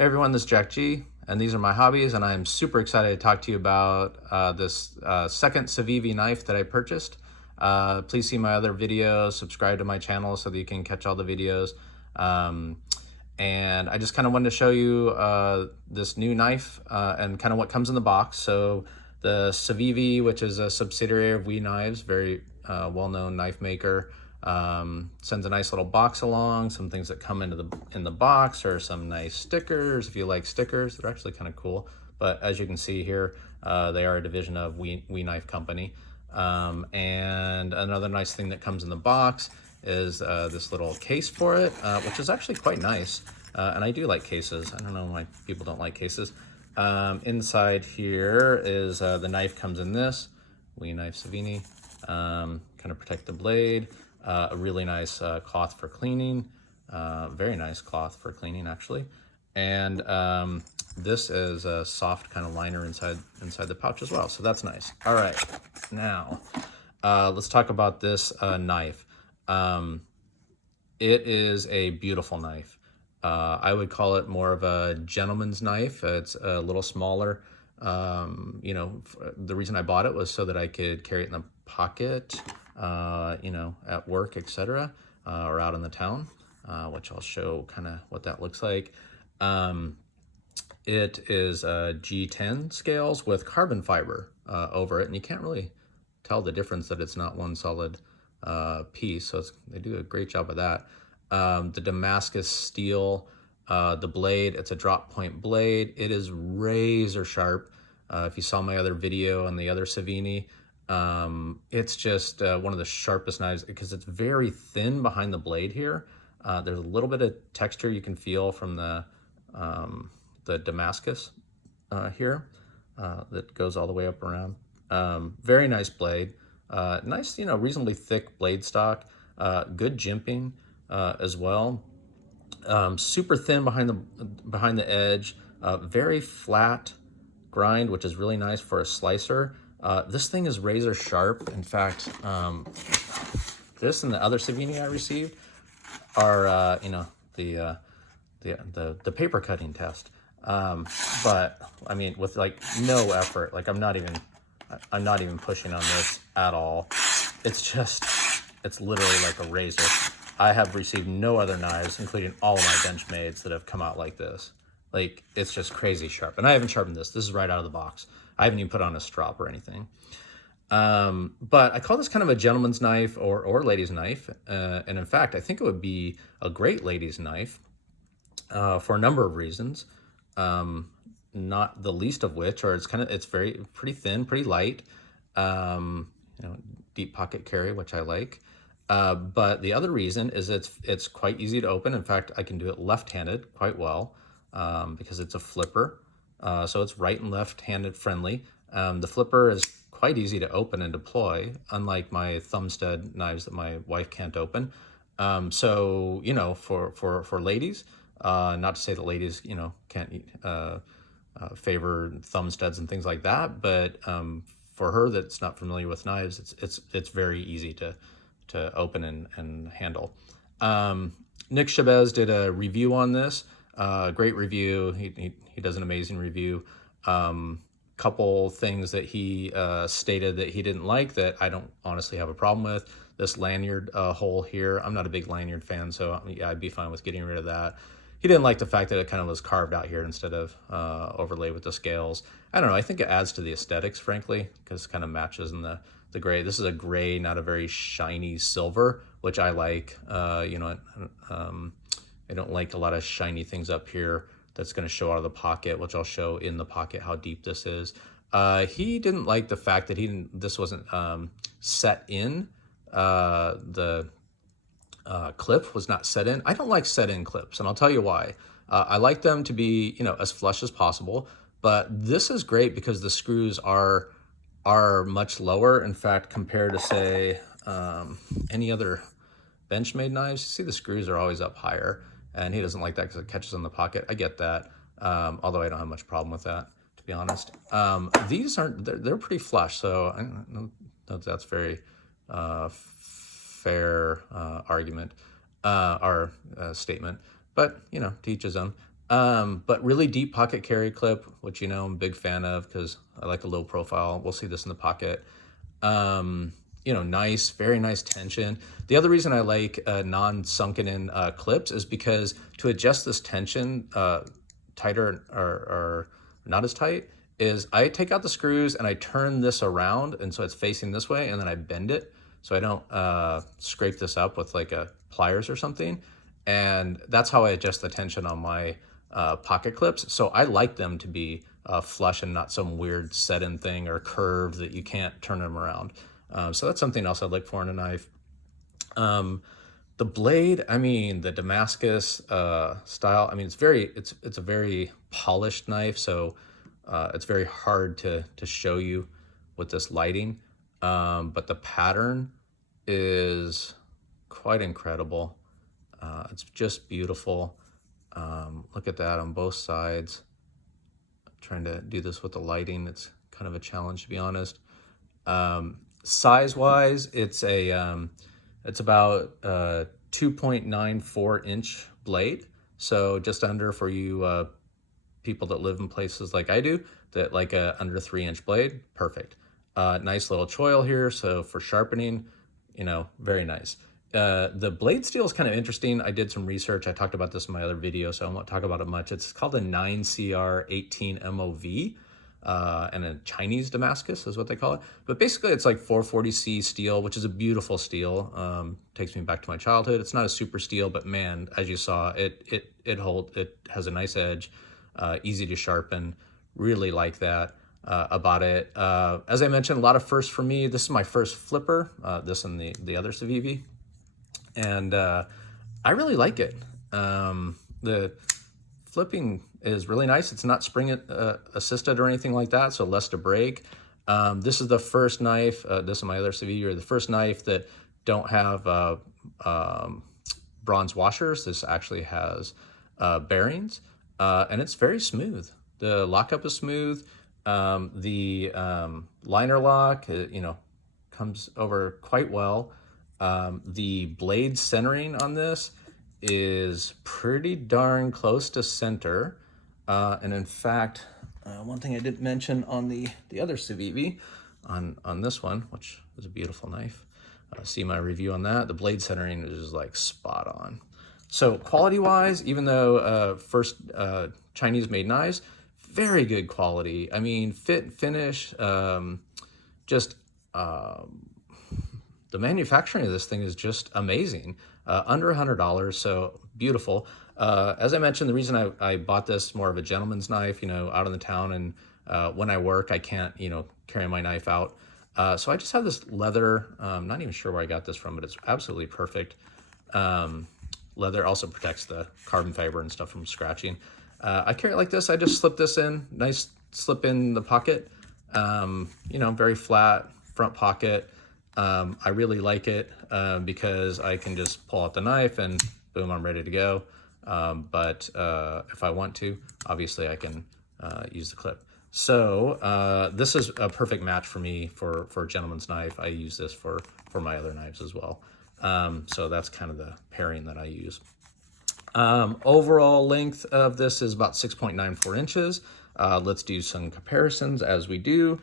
Hey everyone, this is Jack G, and these are my hobbies, and I'm super excited to talk to you about this second Civivi knife that I purchased. Please see my other videos, subscribe to my channel so that you can catch all the videos. And I just kind of wanted to show you this new knife and kind of what comes in the box. So the Civivi, which is a subsidiary of We Knives, very well-known knife maker, sends a nice little box along. Some things that come in the box are some nice stickers. If you like stickers, they're actually kind of cool. But as you can see here, they are a division of We Knife Company. And another nice thing that comes in the box is this little case for it, which is actually quite nice. And I do like cases. I don't know why people don't like cases. Inside here is the knife comes in this We Knife Civivi, kind of protect the blade. A really nice cloth for cleaning, very nice cloth for cleaning actually. And this is a soft kind of liner inside the pouch as well, so that's nice. All right, now let's talk about this knife. It is a beautiful knife. I would call it more of a gentleman's knife. It's a little smaller. You know, the reason I bought it was so that I could carry it in the pocket, you know, at work, etc., or out in the town, which I'll show kind of what that looks like. It is G10 scales with carbon fiber over it, and you can't really tell the difference that it's not one solid piece, so they do a great job of that. The Damascus steel, the blade, it's a drop point blade. It is razor sharp. If you saw my other video on the other Civivi, it's just one of the sharpest knives because it's very thin behind the blade here. There's a little bit of texture you can feel from the Damascus here that goes all the way up around. Very nice blade. Nice, you know, reasonably thick blade stock. Good jimping as well. Super thin behind the edge. Very flat grind, which is really nice for a slicer. This thing is razor sharp. In fact, this and the other Civivi I received are, you know, the paper cutting test. But I mean, with like no effort, like I'm not even pushing on this at all. It's literally like a razor. I have received no other knives, including all of my Benchmades, that have come out like this. Like, it's just crazy sharp. And I haven't sharpened this. This is right out of the box. I haven't even put on a strop or anything. But I call this kind of a gentleman's knife or lady's knife. And in fact, I think it would be a great lady's knife for a number of reasons. Not the least of which, or it's pretty thin, pretty light. You know, deep pocket carry, which I like. But the other reason is it's quite easy to open. In fact, I can do it left-handed quite well because it's a flipper. So it's right and left-handed friendly. The flipper is quite easy to open and deploy, unlike my thumb stud knives that my wife can't open. So, you know, for ladies, not to say that ladies, you know, can't favor thumb studs and things like that, but for her that's not familiar with knives, it's very easy to open and handle. Nick Shabazz did a review on this, great review. He does an amazing review. Couple things that he stated that he didn't like that I don't honestly have a problem with. This lanyard hole here, I'm not a big lanyard fan, so yeah, I'd be fine with getting rid of that. He didn't like the fact that it kind of was carved out here instead of overlaid with the scales. I don't know, I think it adds to the aesthetics, frankly, because it kind of matches in the gray. This is a gray, not a very shiny silver, which I like. You know, I don't like a lot of shiny things up here that's going to show out of the pocket, which I'll show in the pocket how deep this is. He didn't like the fact that this wasn't set in. The clip was not set in. I don't like set in clips, and I'll tell you why. I like them to be, you know, as flush as possible, but this is great because the screws are much lower. In fact, compared to say any other Benchmade knives, you see the screws are always up higher, and he doesn't like that because it catches in the pocket. I get that, although I don't have much problem with that, to be honest. These aren't, they're pretty flush, so I don't know if that's very fair argument or statement, but you know, to each his own. But really deep pocket carry clip, which, you know, I'm a big fan of because I like a low profile. We'll see this in the pocket. You know, nice, very nice tension. The other reason I like non-sunken in clips is because to adjust this tension tighter or not as tight is I take out the screws and I turn this around, and so it's facing this way, and then I bend it so I don't scrape this up with like a pliers or something. And that's how I adjust the tension on my pocket clips. So I like them to be flush and not some weird set-in thing or curved that you can't turn them around. So that's something else I'd look for in a knife. The blade, I mean, the Damascus style, I mean, it's a very polished knife, so it's very hard to show you with this lighting. But the pattern is quite incredible. It's just beautiful. Look at that on both sides. I'm trying to do this with the lighting. It's kind of a challenge, to be honest. Size-wise, it's about 2.94 inch blade. So just under for you people that live in places like I do, that like a under 3-inch blade, perfect. Nice little choil here, so for sharpening, you know, very nice. The blade steel is kind of interesting. I did some research. I talked about this in my other video, so I won't talk about it much. It's called a 9CR18 MOV, and a Chinese Damascus is what they call it. But basically, it's like 440C steel, which is a beautiful steel. Takes me back to my childhood. It's not a super steel, but man, as you saw, it has a nice edge, easy to sharpen. Really like that about it. As I mentioned, a lot of firsts for me. This is my first flipper. This and the other Civivi. And I really like it. The flipping is really nice. It's not spring assisted or anything like that, so less to break. This is the first knife, this is my other Civivi, the first knife that don't have bronze washers. This actually has bearings, and it's very smooth. The lockup is smooth. The liner lock, you know, comes over quite well. The blade centering on this is pretty darn close to center. And in fact, one thing I didn't mention on the other Civivi, on this one, which is a beautiful knife, see my review on that, the blade centering is like spot on. So quality-wise, even though first Chinese-made knives, very good quality. I mean, fit and finish, just the manufacturing of this thing is just amazing. Under $100, so beautiful. As I mentioned, the reason I bought this, more of a gentleman's knife, you know, out in the town, and when I work, I can't, you know, carry my knife out. So I just have this leather, not even sure where I got this from, but it's absolutely perfect. Leather also protects the carbon fiber and stuff from scratching. I carry it like this. I just slip this in, nice slip in the pocket. You know, very flat front pocket. I really like it because I can just pull out the knife and boom, I'm ready to go. But if I want to, obviously I can use the clip. So this is a perfect match for me for a gentleman's knife. I use this for my other knives as well. So that's kind of the pairing that I use. Overall length of this is about 6.94 inches. Let's do some comparisons as we do.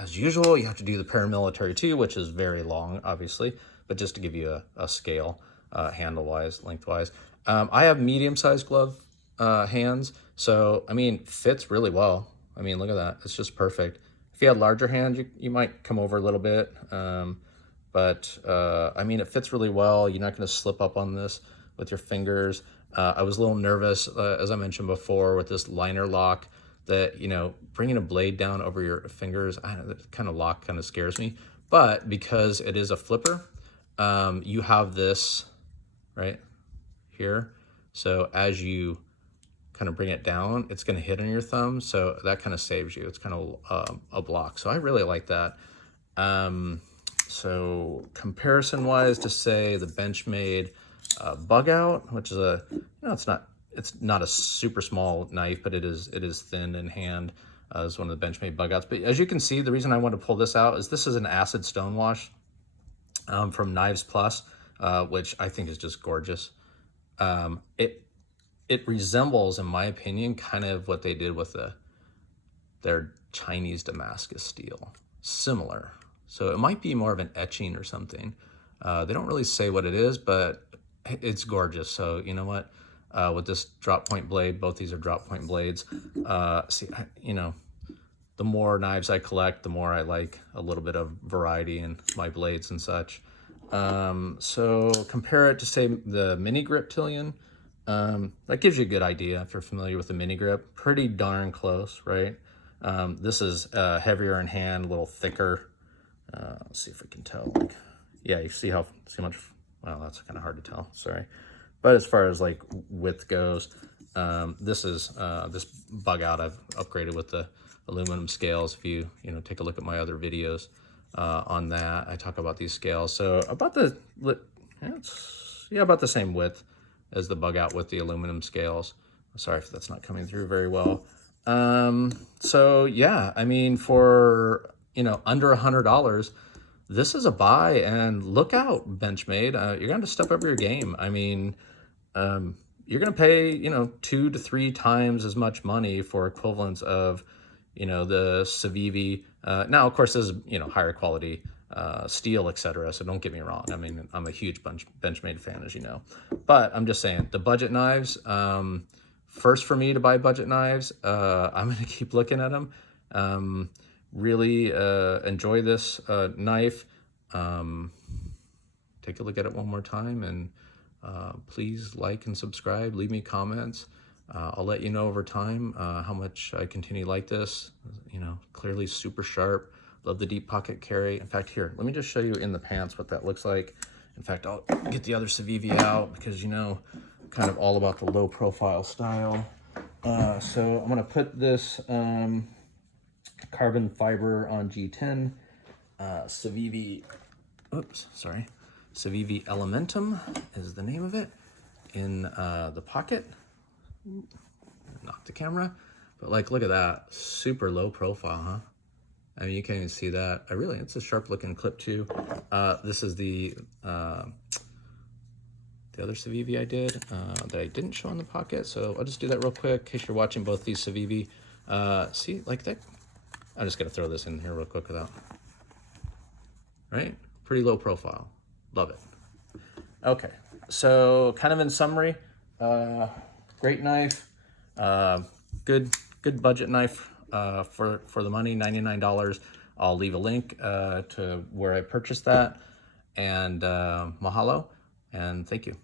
As usual, you have to do the paramilitary too, which is very long, obviously, but just to give you a scale, handle-wise, lengthwise. I have medium-sized glove hands, so, I mean, fits really well. I mean, look at that. It's just perfect. If you had larger hands, you might come over a little bit, but, I mean, it fits really well. You're not going to slip up on this with your fingers. I was a little nervous, as I mentioned before, with this liner lock, that, you know, bringing a blade down over your fingers, I don't know, that kind of lock kind of scares me. But because it is a flipper, you have this right here. So as you kind of bring it down, it's going to hit on your thumb. So that kind of saves you. It's kind of a block. So I really like that. So comparison-wise, to say the Benchmade bug out, which is a, you know, it's not a super small knife, but it is thin in hand. Is one of the Benchmade bug outs. But as you can see, the reason I wanted to pull this out is this is an acid stonewash from Knives Plus, which I think is just gorgeous. It it resembles, in my opinion, kind of what they did with their Chinese Damascus steel. Similar. So it might be more of an etching or something. They don't really say what it is, but it's gorgeous. So you know what? With this drop point blade, both these are drop point blades. You know, the more knives I collect, the more I like a little bit of variety in my blades and such. So compare it to, say, the mini grip Tillion. That gives you a good idea if you're familiar with the mini grip. Pretty darn close, right? This is heavier in hand, a little thicker. Let's see if we can tell. Like, yeah, you see much. Well, that's kind of hard to tell. Sorry, but as far as like width goes, this is this bug out I've upgraded with the aluminum scales. If you take a look at my other videos on that, I talk about these scales. So about about the same width as the bug out with the aluminum scales. Sorry if that's not coming through very well. So yeah, I mean, for under $100, this is a buy. And look out, Benchmade, you're gonna have to step up your game. I mean, you're gonna pay 2 to 3 times as much money for equivalents of the Civivi. Now of course this is higher quality steel, etc. So don't get me wrong. I mean, I'm a huge Benchmade fan, as you know, but I'm just saying the budget knives. First for me to buy budget knives. I'm gonna keep looking at them. Really enjoy this knife. Take a look at it one more time, and please like and subscribe. Leave me comments. I'll let you know over time how much I continue like this. Clearly super sharp. Love the deep pocket carry. In fact, here, let me just show you in the pants what that looks like. In fact, I'll get the other Civivi out because kind of all about the low profile style. So I'm gonna put this carbon fiber on G10 Civivi. Civivi Elementum is the name of it, in the pocket. Knock the camera, but like, look at that, super low profile, huh? I mean, you can't even see that. It's a sharp looking clip too. This is the other Civivi I did that I didn't show in the pocket. So I'll just do that real quick in case you're watching both these Civivi. See, like that. I'm just gonna throw this in here real quick without. Right? Pretty low profile. Love it. Okay, so kind of in summary, great knife, good budget knife for the money, $99. I'll leave a link to where I purchased that, and mahalo, and thank you.